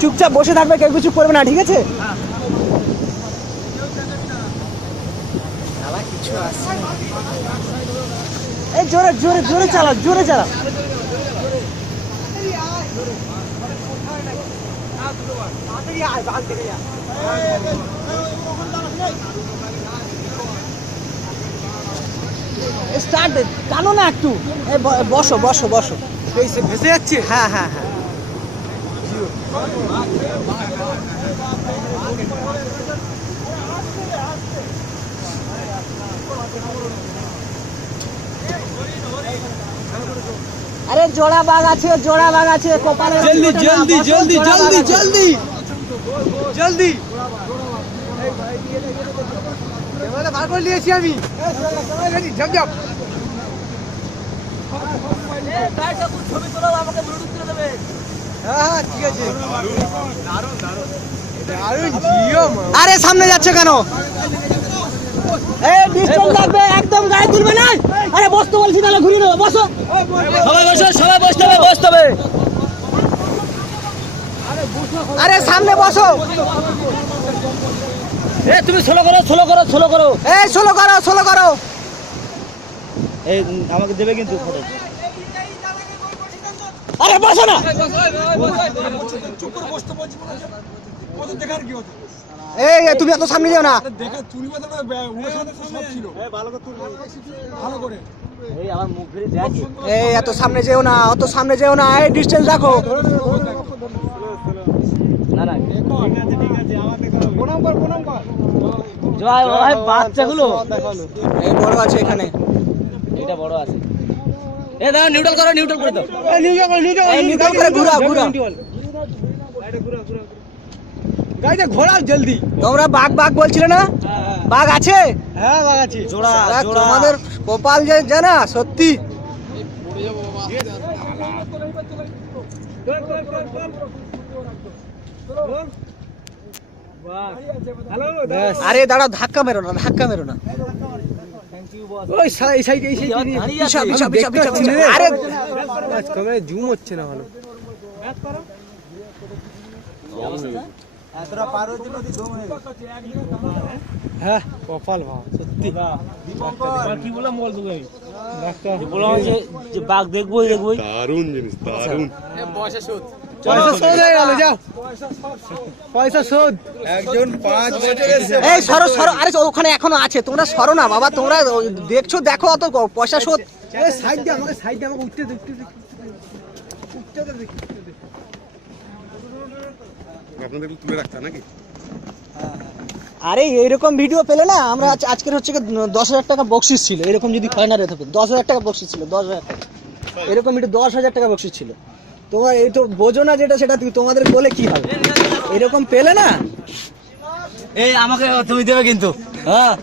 চুপচাপ বসে থাকবে, কেউ কিছু করবে না, ঠিক আছে? এই জোরে জোরে জোরে চালা, জোরে চালা। স্টার্ট টানো না একটু, বসো বসো বসো। ভেসে যাচ্ছে। হ্যাঁ হ্যাঁ হ্যাঁ। আরে জোড়া বাঘ আছে, জোড়া বাঘ আছে কপালে। জলদি জলদি জলদি জলদি জলদি জলদি। বার করে নিয়েছি আমি। আরে সামনে যাচ্ছে কেন? একদম গায়ে তুলবে না। আরে বসতে বলছি, তাহলে ঘুরিয়ে নেবো। বসো সবাই, বসো সবাই, বসতে হবে বসতে হবে। আরে সামনে বসো। তুমি সোলো করো, সোলো করো, সোলো করো। সোলো করো, সোলো করো। এই আমাকে দেবে কিন্তু ফটো। আরে বসো না। এই তুমি এত সামনে যাও না। এই এত সামনে যেও না, অত সামনে যেও না। এই ডিসটেন্স রাখো। বাচ্চাগুলো এই বড় আছে এখানে, এটা বড় আছে। এ দাও, নিউট্রাল করো, নিউট্রাল করে দাও। এই নিউট্রাল করে ঘুরা ঘুরা। গাইতে ঘোরাও জলদি। তোমরা বাঘ বাঘ বলছিলে না? বাঘ আছে? হ্যাঁ বাঘ আছে। জোড়া জোড়া। তোমাদের কপাল যে জানা সত্যি। আরে দাঁড়াও, ধাক্কা মেরো না, ধাক্কা মেরো না। ওই এই সাইডে, এই সাইডে পিছা পিছা পিছা পিছা। আরে ক্যামেরা জুম হচ্ছে না ভালো। এতটা পার হতে নদী দম হয়ে গেছে। হ্যাঁ কপাল ভাব সত্যি। দীপঙ্কর কি বললাম বল তুমি? ডাক্তার বললাম যে বাঘ দেখবই দেখবই। দারুণ জিনিস, দারুণ। পয়সা শোধ, পয়সা শোধ হয়ে গেল। যাও পয়সা শোধ। একজন 5 বছর এসে। এই সরো সরো। আরে ওখানে এখনো আছে, তোমরা সরো না বাবা। তোমরা দেখছো, দেখো অত পয়সা শোধ। এই সাইড দিয়ে আমাকে, সাইড দিয়ে আমাকে উঠতে দে, উঠতে দে, উঠতে দে দেখি। আপনাদের তুলে রাখতা নাকি? আরে এইরকম ভিডিও পেলে না আমরা আজকের হচ্ছে 10,000 টাকা বকশিস ছিল। এরকম যদি হয় না রে, 10,000 টাকা বকশিস ছিল, 10,000 টাকা। এরকম ভিডিও 10,000 টাকা বকশিস ছিল। তোমার এই তো বোঝো না যেটা, সেটা তোমাদের বলে কি হবে? এরকম পেলে না, এই আমাকে তুমি দেবে কিন্তু। হ্যাঁ।